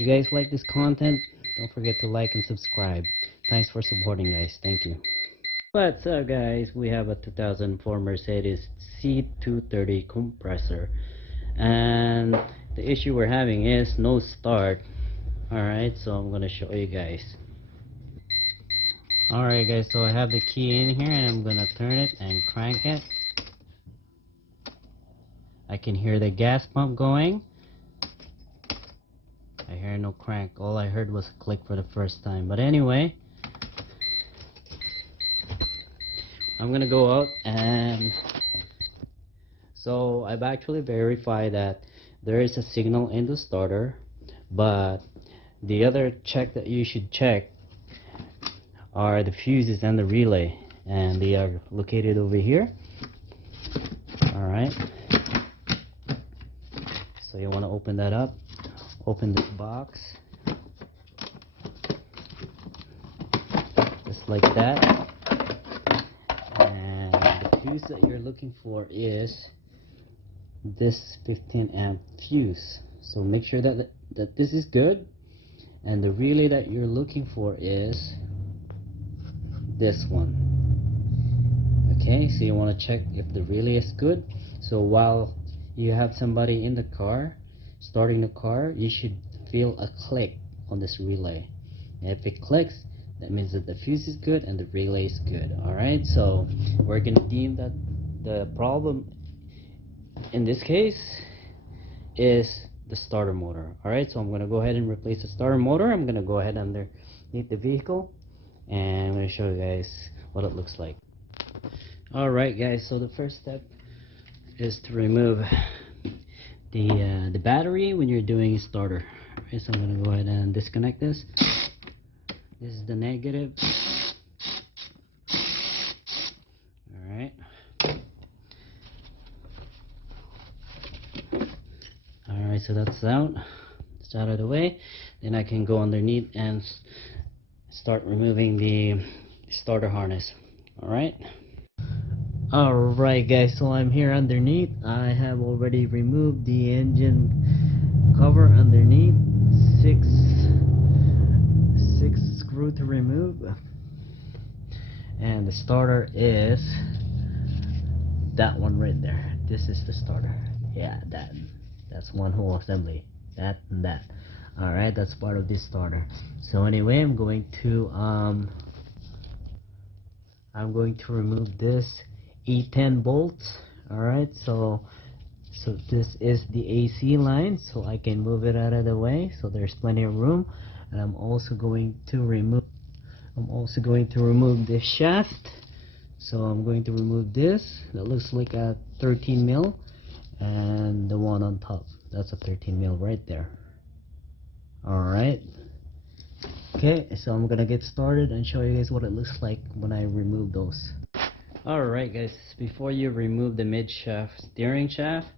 you guys like this content, don't forget to like and subscribe. Thanks for supporting, guys. Thank you. What's up, guys? We have a 2004 Mercedes C230 compressor, and the issue we're having is no start. Alright, so I'm gonna show you guys. Alright guys, so I have the key in here and I'm gonna turn it and crank it. I can hear the gas pump going. I hear no crank. All I heard was a click for the first time. But anyway, I'm gonna go out, and so I've actually verified that there is a signal in the starter, but the other check that you should check are the fuses and the relay, and they are located over here. Alright, so you want to open that up, open this box just like that, and the fuse that you're looking for is this 15 amp fuse. So make sure that this is good, and the relay that you're looking for is this one. Okay, so you want to check if the relay is good. So while you have somebody in the car starting the car, you should feel a click on this relay, and if it clicks, that means that the fuse is good and the relay is good. Alright, so we're gonna deem that the problem in this case is the starter motor. Alright, so I'm gonna go ahead and replace the starter motor. I'm gonna go ahead underneath the vehicle, and I'm going to show you guys what it looks like. Alright guys, so the first step is to remove the battery when you're doing a starter. Alright, so I'm going to go ahead and disconnect this. This is the negative. Alright. Alright, so that's out. It's out of the way. Then I can go underneath and start removing the starter harness. Alright guys, so I'm here underneath. I have already removed the engine cover underneath. Six screw to remove, and the starter is that one right there. This is the starter. Yeah, that's one whole assembly, that and that. Alright, that's part of this starter. So anyway, I'm going to remove this E10 bolts. Alright, so this is the AC line, so I can move it out of the way, so there's plenty of room. And I'm also going to remove this shaft. So I'm going to remove this. That looks like a 13 mil, and the one on top, that's a 13 mil right there. Alright, okay, so I'm gonna get started and show you guys what it looks like when I remove those. Alright guys, before you remove the mid shaft steering shaft,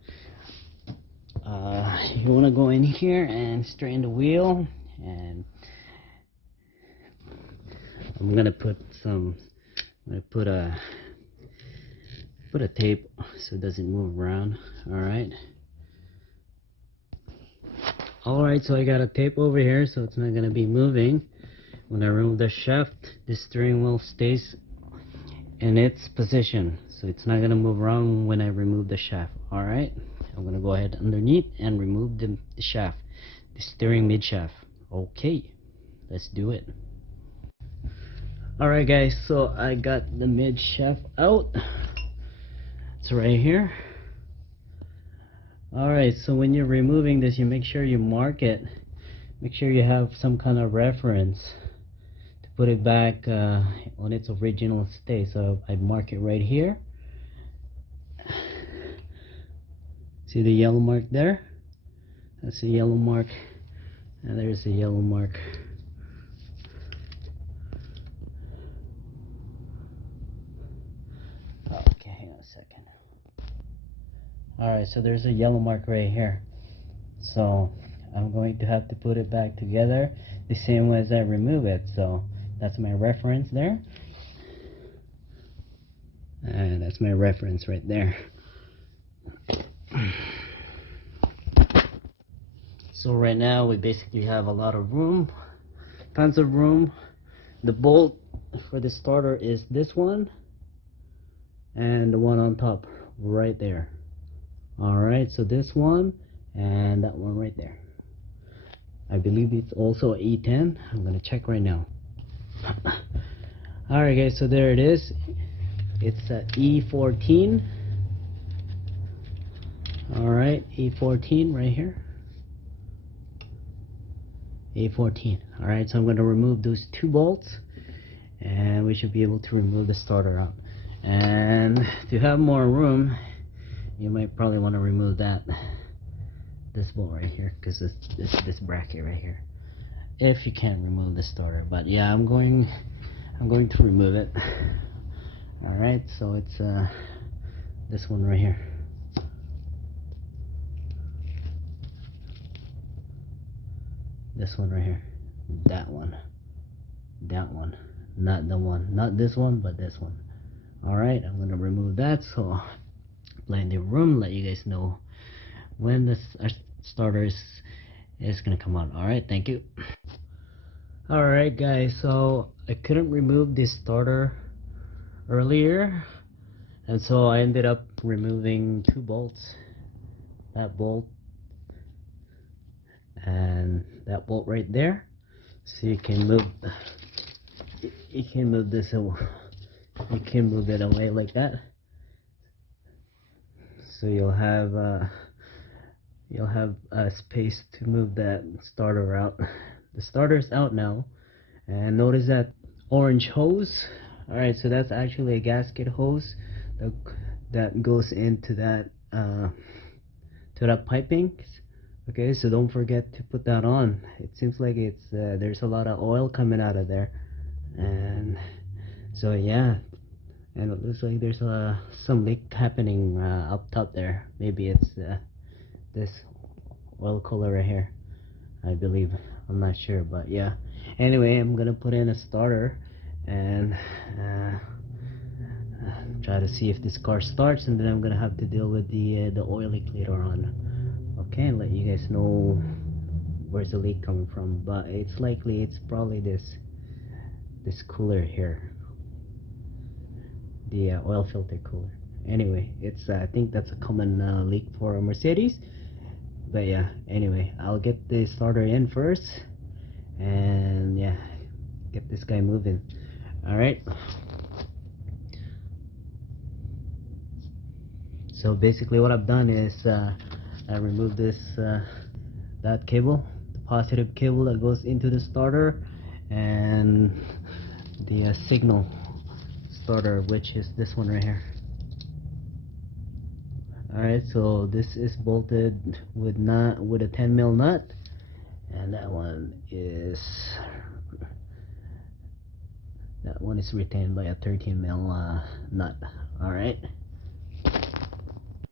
you want to go in here and straighten the wheel, and I'm gonna put a tape so it doesn't move around. Alright, so I got a tape over here so it's not gonna be moving. When I remove the shaft, the steering wheel stays in its position, so it's not gonna move around when I remove the shaft. Alright, I'm gonna go ahead underneath and remove the shaft, the steering mid shaft. Okay, let's do it. Alright guys, so I got the mid shaft out. It's right here. Alright, so when you're removing this, you make sure you mark it. Make sure you have some kind of reference to put it back on its original state. So I mark it right here. See the yellow mark there? That's the yellow mark, and there's the yellow mark. Okay, hang on a second. Alright, so there's a yellow mark right here. So I'm going to have to put it back together the same way as I remove it. So that's my reference there. And that's my reference right there. So right now we basically have a lot of room, tons of room. The bolt for the starter is this one and the one on top right there. Alright, so this one and that one right there. I believe it's also E10. I'm gonna check right now. Alright guys, so there it is. It's a E14. Alright, E14 right here. A14. Alright, so I'm going to remove those two bolts and we should be able to remove the starter out. And to have more room, you might probably want to remove this bolt right here, because this bracket right here, if you can't remove the starter. But yeah, I'm going to remove it. Alright, so it's this one right here. This one right here. That one, not the one, not this one, but this one. Alright, I'm gonna remove that, so plenty of room, let you guys know when this starter is gonna come out. Alright, thank you. Alright guys, so I couldn't remove this starter earlier, and so I ended up removing two bolts, that bolt and that bolt right there, so you can move this away. You can move it away like that, so you'll have space to move that starter out. The starter's out now, and notice that orange hose. Alright, so that's actually a gasket hose that goes into that piping. Okay, so don't forget to put that on. It seems like it's there's a lot of oil coming out of there, and so yeah, and it looks like there's some leak happening up top there. Maybe it's this oil cooler right here, I believe. I'm not sure, but yeah. Anyway, I'm gonna put in a starter and try to see if this car starts, and then I'm gonna have to deal with the oil leak later on. Okay, and let you guys know where's the leak coming from, but it's probably this cooler here, the oil filter cooler. Anyway, it's I think that's a common leak for a Mercedes. But yeah, anyway, I'll get the starter in first, and yeah, get this guy moving. Alright, so basically what I've done is I removed that cable, the positive cable that goes into the starter, and the signal starter, which is this one right here. Alright, so this is bolted with a 10mm nut, and that one is retained by a 13mm nut.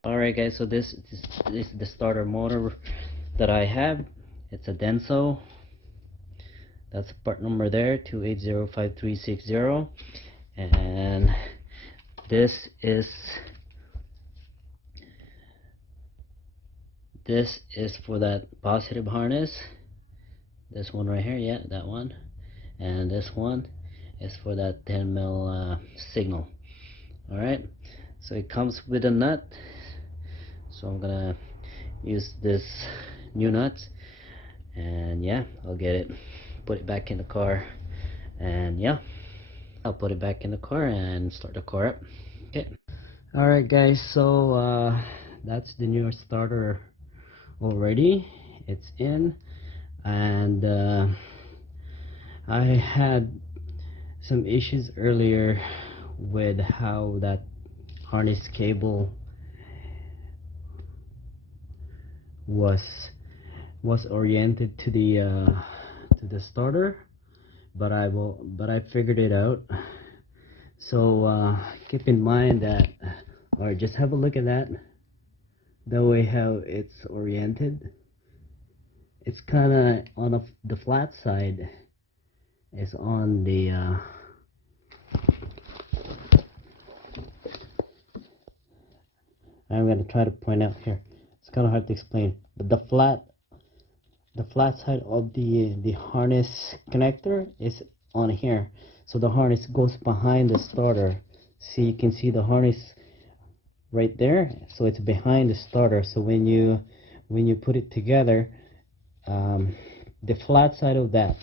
Alright guys, so this is the starter motor that I have. It's a Denso. That's the part number there, 2805360. And this is for that positive harness. This one right here, yeah, that one. And this one is for that 10mm signal. Alright, so it comes with a nut, so I'm gonna use this new nut, and yeah, I'll put it back in the car, and yeah, I'll put it back in the car and start the car up. Okay. Alright guys, so that's the newer starter already. It's in, and I had some issues earlier with how that harness cable was oriented to the starter, but I figured it out. So keep in mind that, or just have a look at that, the way how it's oriented. It's kind of on the flat side is on the I'm going to try to point out here. It's kind of hard to explain, but the flat the flat side of the harness connector is on here. So the harness goes behind the starter. See, you can see the harness right there. So it's behind the starter. So when you put it together, the flat side of that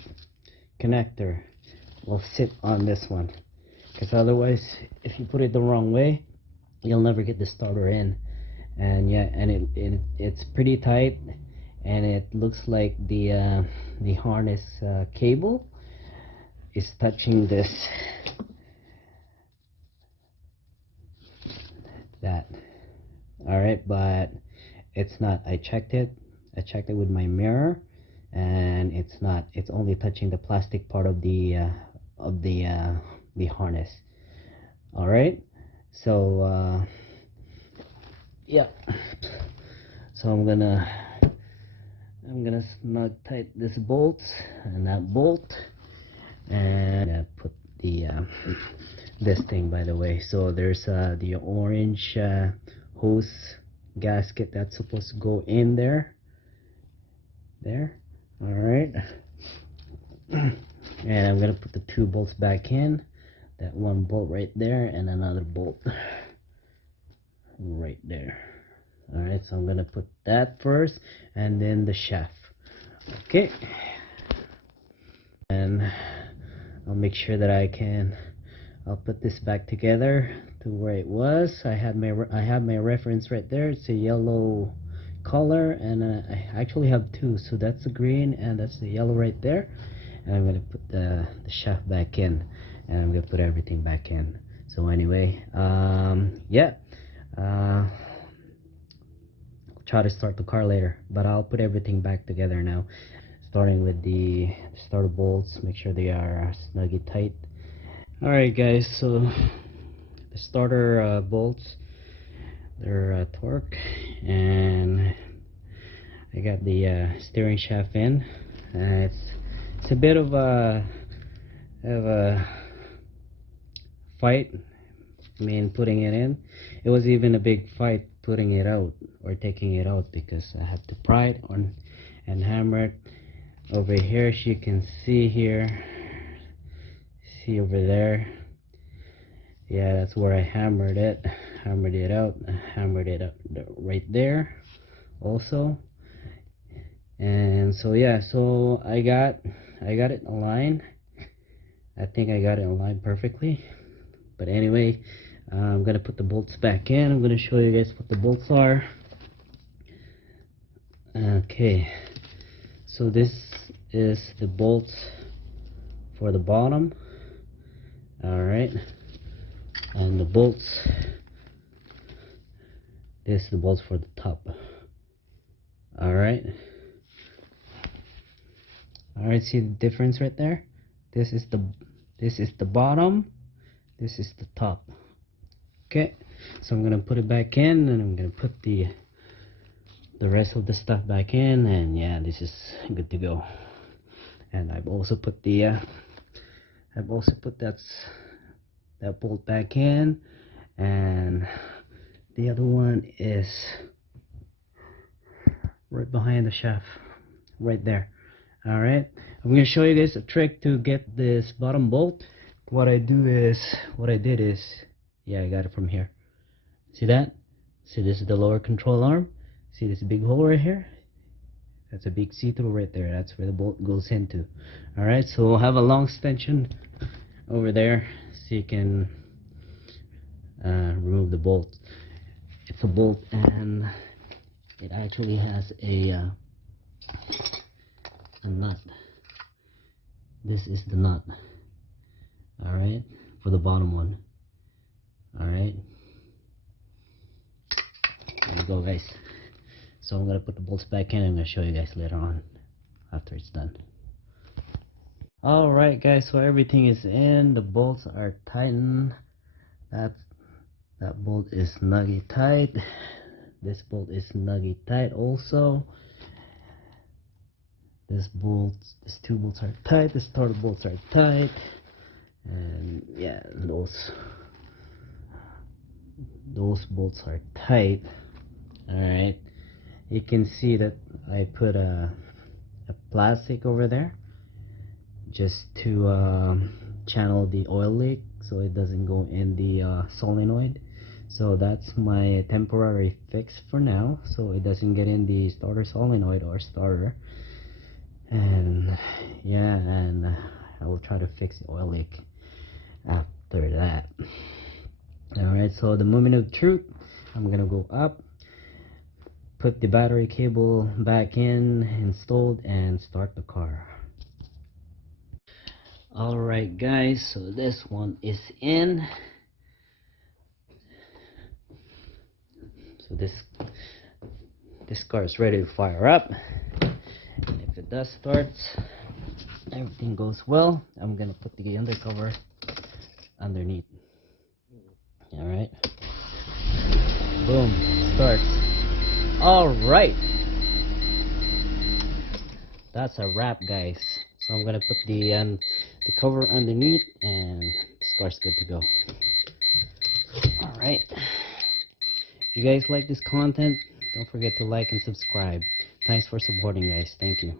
connector will sit on this one. Because otherwise, if you put it the wrong way, you'll never get the starter in. And yeah, and it's pretty tight, and it looks like the harness cable is touching this that. All right, but it's not. I checked it with my mirror, and it's not. It's only touching the plastic part of the harness. All right, so yeah, so I'm gonna snug tight this bolt and that bolt, and put the this thing, by the way. So there's the orange hose gasket that's supposed to go in there. All right. And I'm gonna put the two bolts back in. That one bolt right there, and another bolt right there. All right, so I'm gonna put that first, and then the shaft. Okay. And I'll make sure that I'll put this back together to where it was. I have my reference right there. It's a yellow color, and I actually have two, so that's the green and that's the yellow right there. And I'm gonna put the shaft back in, and I'm gonna put everything back in. So anyway, yeah, I'll try to start the car later, but I'll put everything back together now, starting with the starter bolts. Make sure they are snuggy tight. Alright guys, so the starter bolts, they're torque, and I got the steering shaft in. It's a bit of a fight. I mean, putting it in. It was even a big fight putting it out or taking it out, because I have to pry it on and hammer it. Over here, as you can see here, see over there, yeah, that's where I hammered it out, hammered it up right there also. And so yeah, so I got it aligned. I think I got it aligned perfectly. But anyway, I'm gonna put the bolts back in. I'm gonna show you guys what the bolts are. Okay, so this is the bolts for the bottom. All right, and the bolts, this is the bolts for the top. All right, see the difference right there? This is the bottom, this is the top. Okay, so I'm gonna put it back in, and I'm gonna put the rest of the stuff back in, and yeah, this is good to go. And I've also put that bolt back in, and the other one is right behind the shaft right there. All right, I'm gonna show you guys a trick to get this bottom bolt. What I did is, yeah, I got it from here. See that? See, this is the lower control arm. See this big hole right here? That's a big see-through right there. That's where the bolt goes into. All right, so we'll have a long extension over there, so you can remove the bolt. It's a bolt, and it actually has a nut. This is the nut. All right, for the bottom one. All right, there you go, guys. So I'm gonna put the bolts back in, and I'm gonna show you guys later on after it's done. All right, guys, so everything is in. The bolts are tightened. That bolt is snuggy tight. This bolt is snuggy tight also. These two bolts are tight. The starter bolts are tight, and yeah, those bolts are tight. All right, you can see that I put a plastic over there, just to channel the oil leak so it doesn't go in the solenoid. So that's my temporary fix for now, so it doesn't get in the starter solenoid or starter. And yeah, and I will try to fix the oil leak after that. Alright, so the moment of truth, I'm gonna go up, put the battery cable back in, installed, and start the car. Alright guys, so this one is in. So this car is ready to fire up, and if it does start, everything goes well, I'm gonna put the undercover underneath. Alright, boom, starts. Alright, that's a wrap guys. So I'm gonna put the cover underneath, and this car's good to go. Alright, if you guys like this content, don't forget to like and subscribe. Thanks for supporting guys. Thank you.